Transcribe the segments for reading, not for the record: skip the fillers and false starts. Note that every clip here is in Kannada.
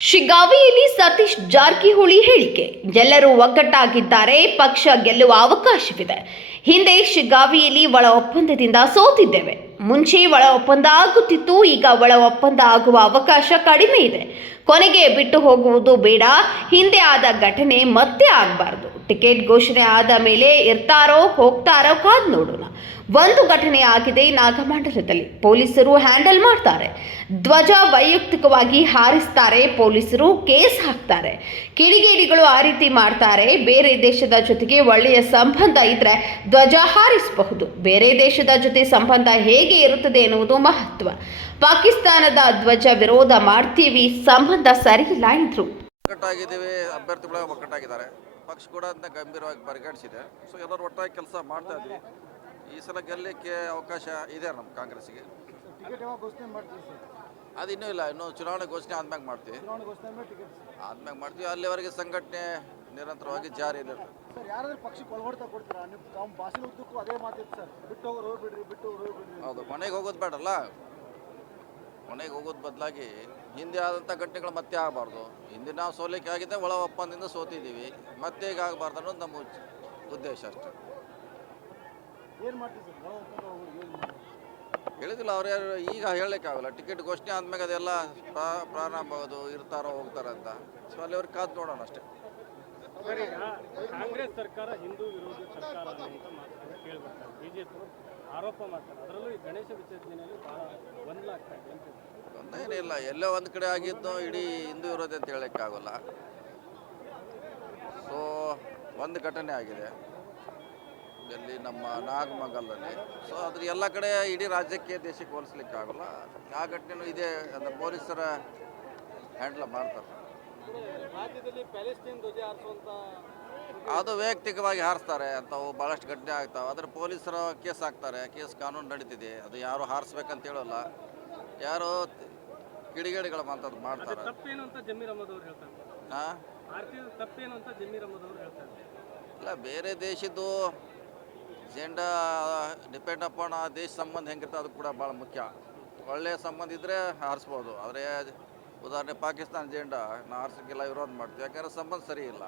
ಶಿಗ್ಗಾವಿಯಲ್ಲಿ ಸತೀಶ್ ಜಾರಕಿಹೊಳಿ ಹೇಳಿಕೆ ಎಲ್ಲರೂ ಒಗ್ಗಟ್ಟಾಗಿದ್ದಾರೆ, ಪಕ್ಷ ಗೆಲ್ಲುವ ಅವಕಾಶವಿದೆ. ಹಿಂದೆ ಶಿಗ್ಗಾವಿಯಲ್ಲಿ ಒಳ ಒಪ್ಪಂದದಿಂದ ಸೋತಿದ್ದೇವೆ. ಮುಂಚೆ ಒಳ ಒಪ್ಪಂದ ಆಗುತ್ತಿತ್ತು, ಈಗ ಒಳ ಒಪ್ಪಂದ ಆಗುವ ಅವಕಾಶ ಕಡಿಮೆ ಇದೆ. ಕೊನೆಗೆ ಬಿಟ್ಟು ಹೋಗುವುದು ಬೇಡ. ಹಿಂದೆ ಆದ ಘಟನೆ ಮತ್ತೆ ಆಗಬಾರದು. ಟಿಕೆಟ್ ಘೋಷಣೆ ಆದ ಮೇಲೆ ಇರ್ತಾರೋ ಹೋಗ್ತಾರೋ ಕಾದ್ ನೋಡೋಣ. ಒಂದು ಘಟನೆ ಆಗಿದೆ. ನಾಗಮಂಡಲದಲ್ಲಿ ಪೊಲೀಸರು ಹ್ಯಾಂಡಲ್ ಮಾಡ್ತಾರೆ, ಧ್ವಜ ವೈಯಕ್ತಿಕವಾಗಿ ಹಾರಿಸ್ತಾರೆ, ಪೊಲೀಸರು ಕೇಸ್ ಹಾಕ್ತಾರೆ. ಕಿಡಿಗೇಡಿಗಳು ಆ ರೀತಿ ಮಾಡ್ತಾರೆ. ಬೇರೆ ದೇಶದ ಜೊತೆಗೆ ಒಳ್ಳೆಯ ಸಂಬಂಧ ಇದ್ರೆ ಧ್ವಜ ಹಾರಿಸಬಹುದು. ಬೇರೆ ದೇಶದ ಜೊತೆ ಸಂಬಂಧ ಹೇಗೆ ಇರುತ್ತದೆ ಎನ್ನುವುದು ಮಹತ್ವ. ಪಾಕಿಸ್ತಾನದ ಧ್ವಜ ವಿರೋಧ ಮಾಡ್ತೀವಿ, ಸಂಬಂಧ ಸರಿಯಿಲ್ಲ ಎಂದರು. ಒಗ್ಗಟ್ಟಾಗಿದ್ದೀವಿ, ಅಭ್ಯರ್ಥಿಗಳ ಒಗ್ಗಟ್ಟಾಗಿದ್ದಾರೆ. ಪಕ್ಷ ಕೂಡ ಅಂತ ಗಂಭೀರವಾಗಿ ಪರಿಗಣಿಸಿದೆ. ಸೊ ಎಲ್ಲರೂ ಒಟ್ಟಾಗಿ ಕೆಲಸ ಮಾಡ್ತಾ ಇದ್ವಿ. ಈ ಸಲ ಗೆಲ್ಲಲಿಕ್ಕೆ ಅವಕಾಶ ಇದೆ ನಮ್ಮ ಕಾಂಗ್ರೆಸ್ಸಿಗೆ. ಅದು ಇನ್ನೂ ಇಲ್ಲ, ಇನ್ನೂ ಚುನಾವಣೆ ಘೋಷಣೆ ಆದ್ಮ್ಯಾಗ ಮಾಡ್ತೀವಿ. ಅಲ್ಲಿವರೆಗೆ ಸಂಘಟನೆ ನಿರಂತರವಾಗಿ ಜಾರಿ ಇದೆ. ಹೌದು, ಮನೆಗೆ ಹೋಗೋದು ಬೇಡಲ್ಲ. ಮನೆಗೆ ಹೋಗೋದು ಬದಲಾಗಿ ಹಿಂದೆ ಆದಂಥ ಘಟನೆಗಳು ಮತ್ತೆ ಆಗಬಾರ್ದು. ಹಿಂದೆ ನಾವು ಸೋಲಿಕೆ ಆಗಿದೆ, ಒಳ ಒಪ್ಪಂದದಿಂದ ಸೋತಿದ್ದೀವಿ, ಮತ್ತೆ ಈಗ ಆಗಬಾರ್ದು ಅನ್ನೋದು ನಮ್ಮ ಉದ್ದೇಶ ಅಷ್ಟೇ. ಹೇಳಿದಿಲ್ಲ ಅವ್ರು ಯಾರು, ಈಗ ಹೇಳಲಿಕ್ಕಾಗಲ್ಲ. ಟಿಕೆಟ್ ಘೋಷಣೆ ಆದ್ಮೇಲೆ ಅದೆಲ್ಲ ಪ್ರಾರಂಭ ಆಗೋದು, ಇರ್ತಾರೋ ಹೋಗ್ತಾರ ಅಂತ. ಸೊ ಅಲ್ಲಿವ್ರಿಗೆ ಕಾದು ನೋಡೋಣ ಅಷ್ಟೇ. ಕಾಂಗ್ರೆಸ್ ಸರ್ಕಾರ ಹಿಂದೂ ವಿರೋಧಿ ಸರ್ಕಾರ ಅಂತ ಮಾತುಗಳು ಕೇಳಿಬರ್ತಾರೆ. ಬಿಜೆಪಿ ಆರೋಪ ಮಾಡ್ತಾರೆ. ಅದರಲ್ಲೂ ಈ ಗಣೇಶ ವಿಸರ್ಜನೆಯಲ್ಲಿ ಬಹಳ ಗೊಂದಲ ಆಗ್ತಾ ಇದೆ ಅಂತ. ಏನಿಲ್ಲ, ಎಲ್ಲೋ ಒಂದು ಕಡೆ ಆಗಿದ್ದು ಇಡೀ ಹಿಂದೂ ವಿರೋಧಿ ಅಂತ ಹೇಳೋಕ್ಕಾಗಲ್ಲ. ಸೊ ಒಂದು ಘಟನೆ ಆಗಿದೆ ಇಲ್ಲಿ ನಮ್ಮ ನಾಗಮಂಗಲದಲ್ಲಿ. ಸೊ ಅದ್ರ ಎಲ್ಲ ಕಡೆ ಇಡೀ ರಾಜ್ಯಕ್ಕೆ ದೇಶಕ್ಕೆ ಹೋಲಿಸ್ಲಿಕ್ಕೆ ಆಗೋಲ್ಲ. ಆ ಘಟನೆನೂ ಇದೆ, ಅಂದರೆ ಪೊಲೀಸರ ಹ್ಯಾಂಡಲ್ ಮಾಡ್ತಾರೆ. ರಾಜ್ಯದಲ್ಲಿ ಪ್ಯಾಲೆಸ್ಟೈನ್ ಧ್ವಜ ಹಾರಿಸುವಂತ ಅದು ವೈಯಕ್ತಿಕವಾಗಿ ಹಾರಿಸ್ತಾರೆ ಅಂಥವು ಭಾಳಷ್ಟು ಘಟನೆ ಆಗ್ತಾವೆ. ಆದರೆ ಪೊಲೀಸರು ಕೇಸ್ ಹಾಕ್ತಾರೆ, ಕೇಸ್ ಕಾನೂನು ನಡೀತಿದೆ. ಅದು ಯಾರು ಹಾರಿಸ್ಬೇಕಂತ ಹೇಳೋಲ್ಲ, ಯಾರು ಕಿಡಿಗೇಡಿಗಳ ಮಾತಾಡೋದು ಮಾಡ್ತಾರೆ. ತಪ್ಪೇನು ಅಂತ ಜಮೀರ್ ಅಹಮದ್ ಅವರು ಹೇಳ್ತಾರೆ. ಭಾರತೀಯ ತಪ್ಪೇನು ಅಂತ ಜಮೀರ್ ಅಹಮದ್ ಅವರು ಹೇಳ್ತಾರೆ. ಇಲ್ಲ, ಬೇರೆ ದೇಶದ್ದು ಜೆಂಡಾ ಡಿಪೆಂಡ್ ಅಪಾನ್ ಆ ದೇಶ ಸಂಬಂಧ ಹೆಂಗಿರ್ತದೆ ಅದು ಕೂಡ ಭಾಳ ಮುಖ್ಯ. ಒಳ್ಳೆಯ ಸಂಬಂಧ ಇದ್ದರೆ ಹಾರಿಸ್ಬೋದು. ಆದರೆ ಉದಾಹರಣೆ ಪಾಕಿಸ್ತಾನ ಜೆಂಡಾ ನಾವು ಹಾರಿಸೋಕ್ಕೆಲ್ಲ ವಿರೋಧ ಮಾಡ್ತೀವಿ, ಯಾಕಂದರೆ ಸಂಬಂಧ ಸರಿ ಇಲ್ಲ.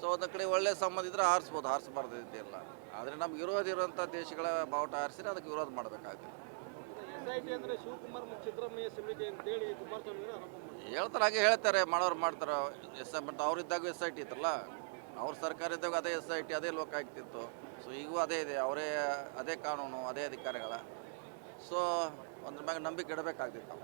ಸೊ ಒಂದು ಕಡೆ ಒಳ್ಳೆಯ ಸಂಬಂಧ ಇದ್ದರೆ ಹಾರಿಸ್ಬೋದು, ಹಾರಿಸಬಾರ್ದು ಇಲ್ಲ. ಆದರೆ ನಮ್ಗೆ ವಿರೋಧ ಇರುವಂಥ ದೇಶಗಳ ಬಾವುಟ ಹಾರಿಸಿದ್ರೆ ಅದಕ್ಕೆ ವಿರೋಧ ಮಾಡಬೇಕಾಗ್ತದೆ. ಅಂದರೆ ಶಿವಕುಮಾರ್ ಮತ್ತು ಸಿದ್ದರಾಮಯ್ಯ ಸಮಿತಿ ಅಂತೇಳಿ ಕುಮಾರಸ್ವಾಮಿ ಹೇಳ್ತಾರೆ, ಹಾಗೆ ಹೇಳ್ತಾರೆ, ಮಾಡೋರು ಮಾಡ್ತಾರೆ. ಮತ್ತು ಅವರಿದ್ದಾಗ SIT ಇತ್ತಲ್ಲ, ಅವ್ರ ಸರ್ಕಾರ ಇದ್ದಾಗ ಅದೇ SIT, ಅದೇ ಲೋಕಾಯುಕ್ತ. ಸೊ ಈಗೂ ಅದೇ ಇದೆ, ಅವರೇ ಅದೇ ಕಾನೂನು, ಅದೇ ಅಧಿಕಾರಿಗಳ. ಸೊ ಅದ್ರ ಮ್ಯಾಗ ನಂಬಿಕೆ ಇಡಬೇಕಾಗ್ತಿತ್ತು ನಾವು.